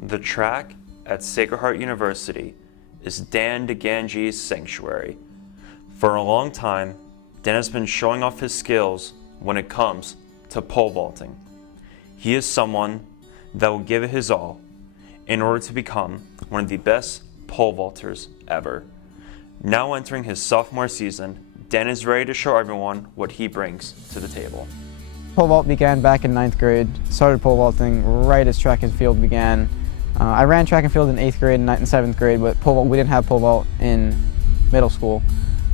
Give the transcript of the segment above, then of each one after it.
The track at Sacred Heart University is Dan DeGangi's sanctuary. For a long time, Dan has been showing off his skills when it comes to pole vaulting. He is someone that will give it his all in order to become one of the best pole vaulters ever. Now entering his sophomore season, Dan is ready to show everyone what he brings to the table. Pole vault began back in 9th grade. Started pole vaulting right as track and field began. I ran track and field in 8th grade and 7th grade, but pole vault, we didn't have pole vault in middle school.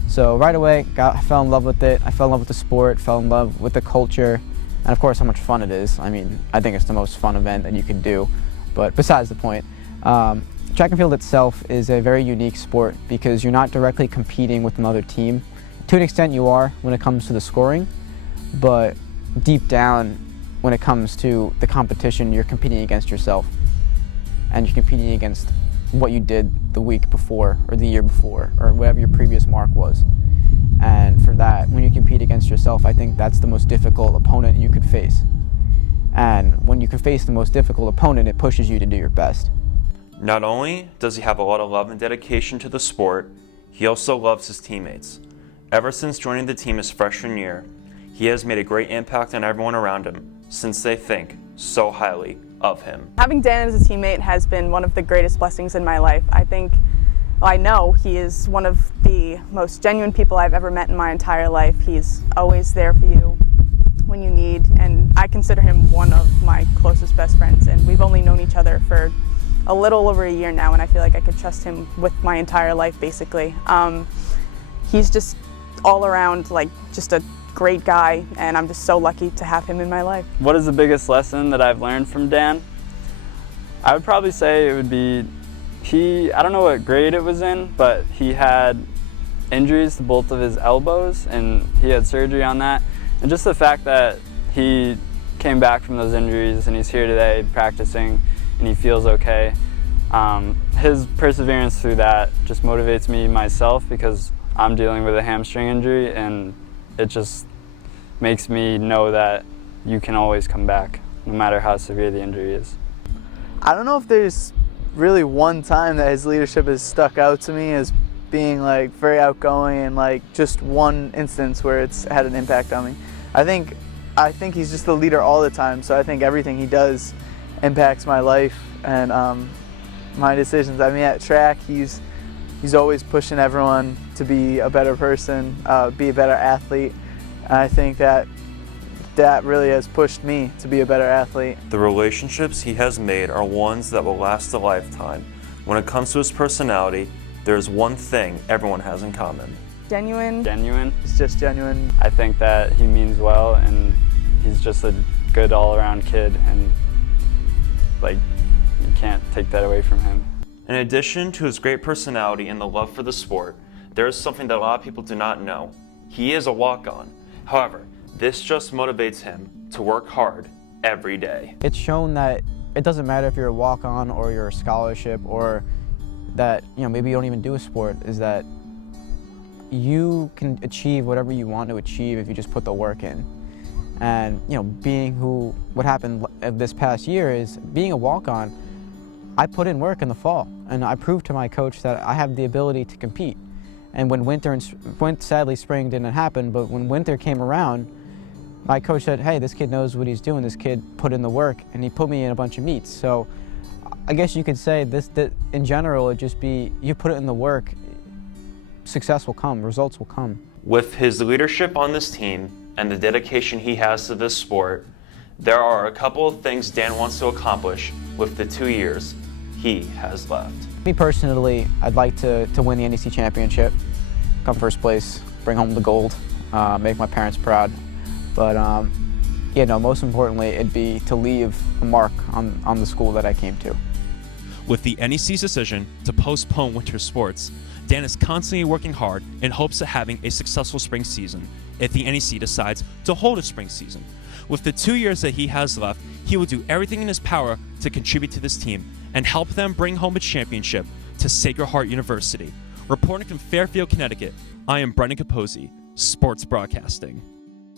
So right away, I fell in love with it. I fell in love with the sport, fell in love with the culture, and of course how much fun it is. I mean, I think it's the most fun event that you can do, but besides the point. Track and field itself is a very unique sport because you're not directly competing with another team. To an extent you are when it comes to the scoring, but deep down when it comes to the competition, you're competing against yourself. And you're competing against what you did the week before or the year before or whatever your previous mark was. And for that, when you compete against yourself, I think that's the most difficult opponent you could face. And when you can face the most difficult opponent, it pushes you to do your best. Not only does he have a lot of love and dedication to the sport, he also loves his teammates. Ever since joining the team his freshman year, he has made a great impact on everyone around him since they think so highly of him. Having Dan as a teammate has been one of the greatest blessings in my life. I know he is one of the most genuine people I've ever met in my entire life. He's always there for you when you need, and I consider him one of my closest best friends, and we've only known each other for a little over a year now, and I feel like I could trust him with my entire life basically. He's just all around just a great guy, and I'm just so lucky to have him in my life. What is the biggest lesson that I've learned from Dan? I would probably say it would be I don't know what grade it was in, but he had injuries to both of his elbows and he had surgery on that. And just the fact that he came back from those injuries and he's here today practicing and he feels okay. His perseverance through that just motivates me myself because I'm dealing with a hamstring injury, and it just makes me know that you can always come back, no matter how severe the injury is. I don't know if there's really one time that his leadership has stuck out to me as being very outgoing and just one instance where it's had an impact on me. I think he's just the leader all the time, so I think everything he does impacts my life and my decisions. I mean, at track, he's always pushing everyone to be a better person, be a better athlete. And I think that really has pushed me to be a better athlete. The relationships he has made are ones that will last a lifetime. When it comes to his personality, there is one thing everyone has in common. Genuine. Genuine. He's just genuine. I think that he means well, and he's just a good all-around kid, and you can't take that away from him. In addition to his great personality and the love for the sport, there is something that a lot of people do not know. He is a walk-on. However, this just motivates him to work hard every day. It's shown that it doesn't matter if you're a walk-on or you're a scholarship or that maybe you don't even do a sport, is that you can achieve whatever you want to achieve if you just put the work in. And what happened this past year is being a walk-on, I put in work in the fall, and I proved to my coach that I have the ability to compete. And when sadly spring didn't happen, but when winter came around, my coach said, hey, this kid knows what he's doing, this kid put in the work, and he put me in a bunch of meets. So I guess you could say that in general, it'd just be, you put it in the work, success will come, results will come. With his leadership on this team and the dedication he has to this sport, there are a couple of things Dan wants to accomplish with the 2 years he has left. Me personally, I'd like to win the NEC championship, come first place, bring home the gold, make my parents proud. But most importantly, it'd be to leave a mark on the school that I came to. With the NEC's decision to postpone winter sports, Dan is constantly working hard in hopes of having a successful spring season if the NEC decides to hold a spring season. With the 2 years that he has left, he will do everything in his power to contribute to this team and help them bring home a championship to Sacred Heart University. Reporting from Fairfield, Connecticut, I am Brendan Capozzi, Sports Broadcasting.